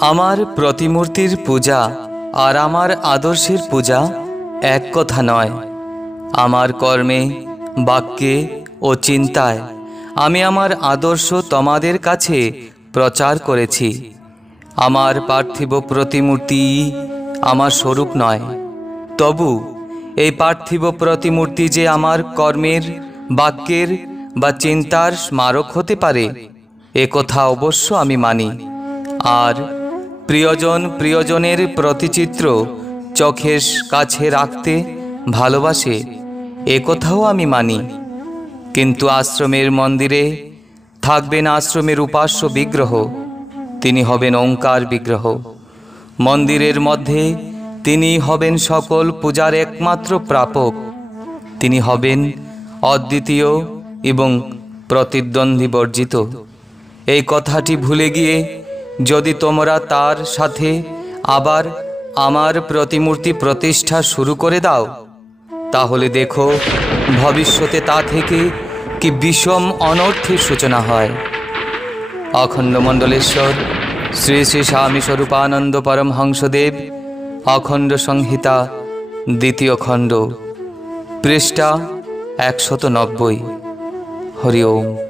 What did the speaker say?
আমার প্রতিমূর্তির পূজা আর আমার আদর্শের পূজা এক কথা নয়। আমার কর্মে, বাক্যে ও চিন্তায় আমি আমার আদর্শ তোমাদের কাছে প্রচার করেছি। আমার পার্থিব প্রতিমূর্তি আমার স্বরূপ নয়, তবু এই পার্থিব প্রতিমূর্তি যে আমার কর্মের, বাক্যের বা চিন্তার স্মারক হতে পারে, এ কথা অবশ্য আমি মানি। আর প্রিয়জন প্রিয়জনের প্রতিচিত্র চোখের কাছে রাখতে ভালোবাসে, এ কথাও আমি মানি। কিন্তু আশ্রমের মন্দিরে থাকবেন আশ্রমের উপাস্য বিগ্রহ, তিনি হবেন ওঙ্কার বিগ্রহ। মন্দিরের মধ্যে তিনি হবেন সকল পূজার একমাত্র প্রাপক। তিনি হবেন অদ্বিতীয় এবং প্রতিদ্বন্দ্বী বর্জিত। এই কথাটি ভুলে গিয়ে যদি তোমরা তার সাথে আবার আমার প্রতিমূর্তি প্রতিষ্ঠা শুরু করে দাও, তাহলে দেখো ভবিষ্যতে তা থেকে কি বিষম অনর্থের সূচনা হয়। অখণ্ড মণ্ডলেশ্বর শ্রী শ্রী স্বামী স্বরূপানন্দ পরমহংসদেব, অখণ্ড সংহিতা, দ্বিতীয় খণ্ড, পৃষ্ঠা 190। হরি ওম।